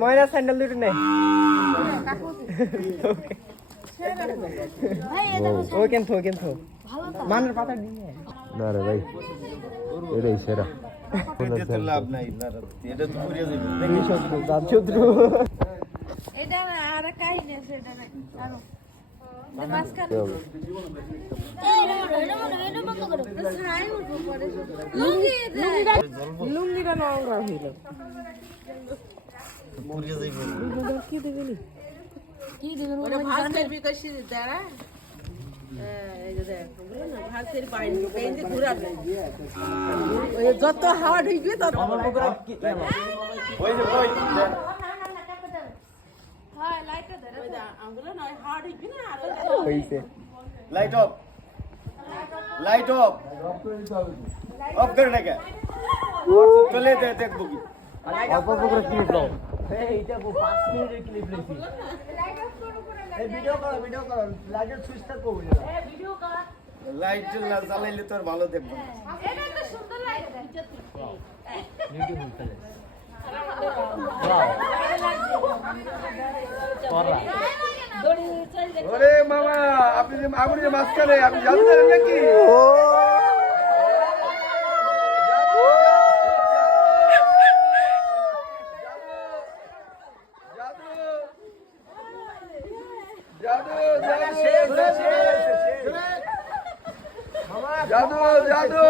ময়না sandal দুটো নেই ও কিন্তু মানের পাতা দিয়ে না রে ভাই এটাই সেরা লাভ নাই এটা তো করিয়া যাবে দেখি শত্রু দাম শত্রু এটা আর কাহিনী আছে এটা আরো লুঙ্গিটা নোংরা হইল করিয়া যাবে কি দেবেনি কি দিবেন ওটা ভাত খাবি কইছি দাঁড়া এই যে দেখ না ভাত খাই পাইনি পেইন ঘুরাবে ওই যত হাওয়া ঢুকবে তত ওই যে কই হ্যাঁ লাইটটা ধরে ওই আঙ্গুলে নয় হাওয়া ঢুকবে না আর হইছে লাইট অফ অফ করে নাকি চলে দেখবো কি অল্প করে ক্লিপ দাও এইটা 5 মিনিটের ক্লিপ লইছি এই ভিডিও করো লাইটের সুইচটা কই লাইট না জ্বালাইলে তো আর ভালো দেখবো এটা তো সুন্দর লাগে ইউটিউব চলে ওরে মামা আপনি যে আগুন যে মাঝখানে আপনি জাদু করেন নাকি জাদু